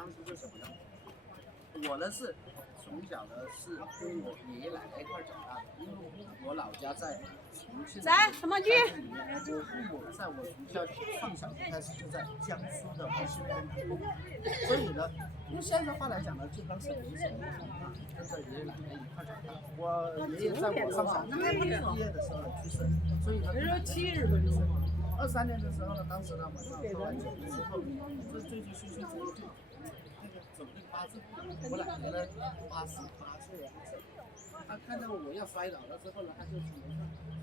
当时是什么呢？我呢是从小呢是跟我爷爷奶奶一块长大的，因为我老家在重庆。在什么剧？我父母在我从小上小学开始就在江苏的无锡那边打工，所以呢，用现在话来讲呢，就当是没什么啊，跟着爷爷奶奶一块长大。我爷爷在我上小学毕业的时候呢去世，所以呢，23年的时候呢，当时呢我上做完酒之后，这醉醉醺醺走路走那个八字，我奶奶呢88岁了，她看到我要摔倒了之后呢，她就从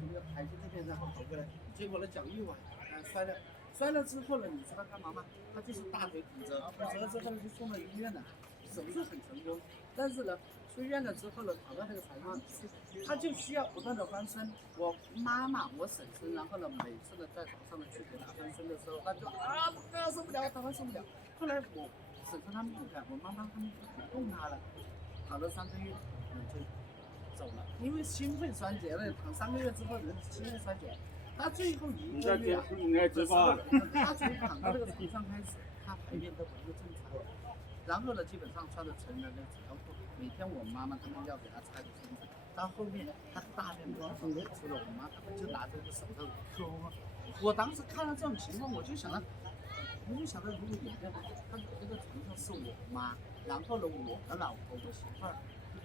那个台阶这边然后跑过来，结果呢脚一崴，摔了之后呢，你知道干嘛吗？她就是大腿骨折了之后呢就送到医院了，手术很成功，但是呢出院了之后呢，跑到那个台上，她就需要不断的翻身。我妈妈、我婶婶，然后呢每次呢在床上呢去给她翻身的时候，她就受不了，受不了。后来我婶婶他们不敢，我妈妈他们不动她了，躺了3个月，就走了，因为心肺衰竭了，躺3个月之后人心肺衰竭，他最后1个月的时候，他从躺到那个床上开始，他排便都不是正常的，然后呢基本上穿着成人的纸条裤，每天我妈妈他们要给他擦个身子，到后面他大便不是流出了，我妈他们就拿着个手套抠。我当时看到这种情况，我就想到如果有一个他这个床上是我妈，然后呢我的老婆我媳妇儿，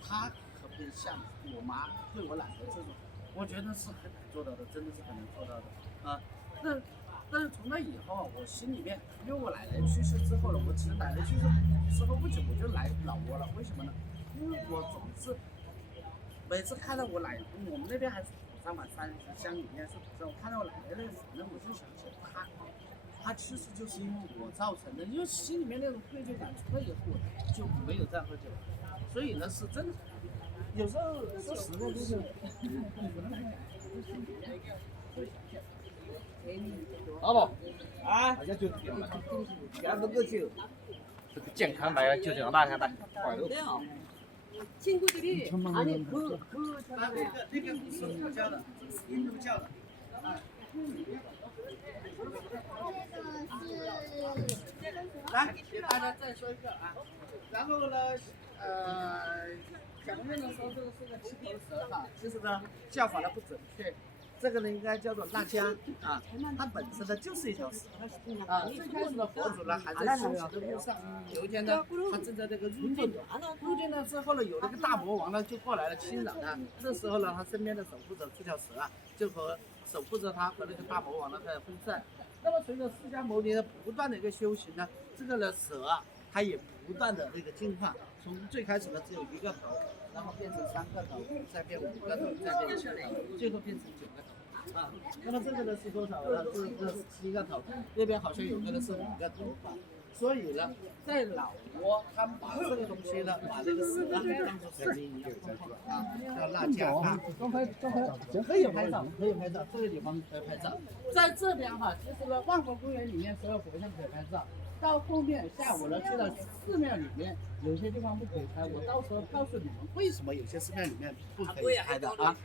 她可不可以像我妈对我奶奶这种，我觉得是很难做到的，真的是很难做到的啊。但是从那以后，我心里面，因为我奶奶去世之后了，我其实奶奶去世之后不久我就来老挝了，为什么呢？因为我总是每次看到我奶奶，我们那边还是土山嘛，山里面是土山，我看到我奶奶那个反正我就想起她去世就是因为我造成的，因为心里面那种愧疚感，从那以后我就没有再喝酒了，所以呢是真的，有时候说实在就是，老婆，啊，大家就这样了，干不过去，这个健康来就这样大看的，坏了。 친구들이 아니 그那个是佛教的，印度教的，来给大家再说一个啊，然后呢，讲论的时候这个是个七头蛇哈，其实呢叫法呢不准确，这个呢应该叫做腊迦啊，它本身呢就是一条蛇啊。最开始的佛祖呢还在修行的路上，有一天呢他正在这个入定了之后呢，有那个大魔王呢就过来了侵扰他，这时候呢他身边的守护者这条蛇啊就和守护着他和那个大魔王呢开始分散。那么随着释迦牟尼的不断的一个修行呢，这个呢蛇啊它也不断的那个进化，从最开始呢只有1个头，然后变成3个头，再变5个头，再变7个头，最后变成9个头。啊，那么这个呢是多少呢？是7个头，那边好像有个呢是5个头发。所以呢，在老挝，他们把这个东西呢，把这个蛇当作神明一样啊，叫腊迦啊。可以拍照，可以拍照，这个地方可以拍照。在这边哈，其实呢，万国公园里面所有佛像可以拍照。到后面下午呢，去了寺庙里面，有些地方不可以拍。我到时候告诉你们为什么有些寺庙里面不可以拍的啊。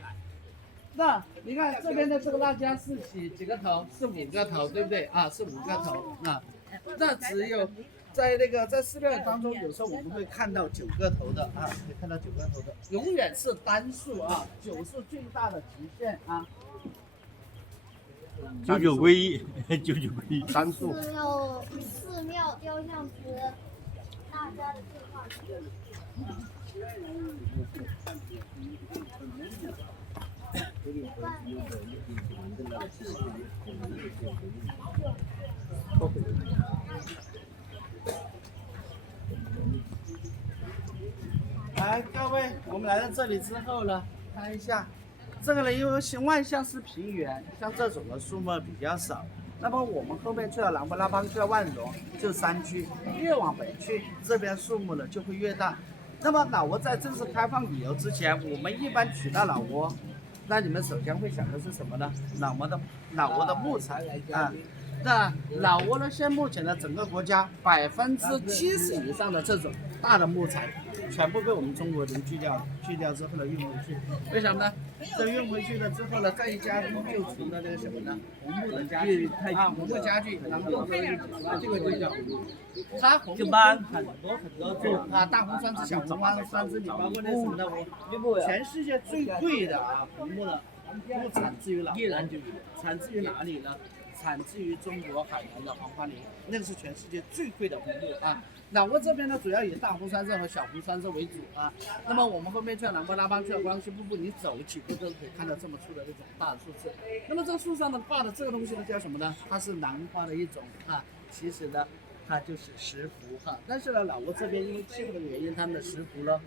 那你看这边的这个腊迦是几个头？是5个头，对不对啊？是5个头啊。那只有在寺庙当中，有时候我们会看到9个头的啊，可以看到9个头的，永远是单数啊，9是最大的极限啊。99归一，99归一，单数。寺庙雕像师大家的计划。来，各位，我们来到这里之后呢，看一下，这个呢，因为万象是平原，像这种的树木比较少。那么我们后面去了琅勃拉邦，去了万荣，就山区，越往北去，这边树木呢就会越大。那么老挝在正式开放旅游之前，我们一般去到老挝，那你们首先会想的是什么呢？老挝的木材啊，那老挝呢，现目前的整个国家70%以上的这种大的木材，全部被我们中国人锯掉了，锯掉之后呢运回去，为什么呢？这运回去了之后呢，再一加工就成了这个什么呢？红木的家具啊，红木家具，然后这个就叫红木。它红木分很多种啊，大红酸枝、小红酸枝，你包括那什么的，全世界最贵的啊红木的木产自于哪？产自于哪里呢？产自于中国海南的黄花梨，那个是全世界最贵的红木啊。老挝这边呢，主要以大红酸枝和小红酸枝为主啊。那么我们后面去了南波拉邦，去了关西瀑布，你走几步都可以看到这么粗的这种大的树枝。那么这树上呢挂的这个东西呢叫什么呢？它是兰花的一种啊。其实呢，它就是石斛哈。但是呢，老挝这边因为气候的原因，他们的石斛呢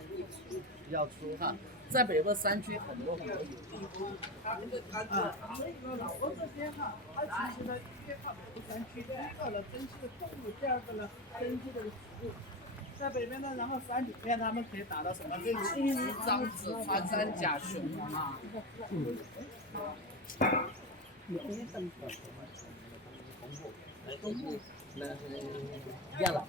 比较粗哈。在北部山区很多有地啊，所以呢，老挝这边哈，它其实呢，因为靠北部山区，第一个呢珍稀的动物，第二个呢珍稀的植物，在北边呢，然后山里面他们可以打到什么？这金丝、獐子、穿山甲、熊啊。一样了。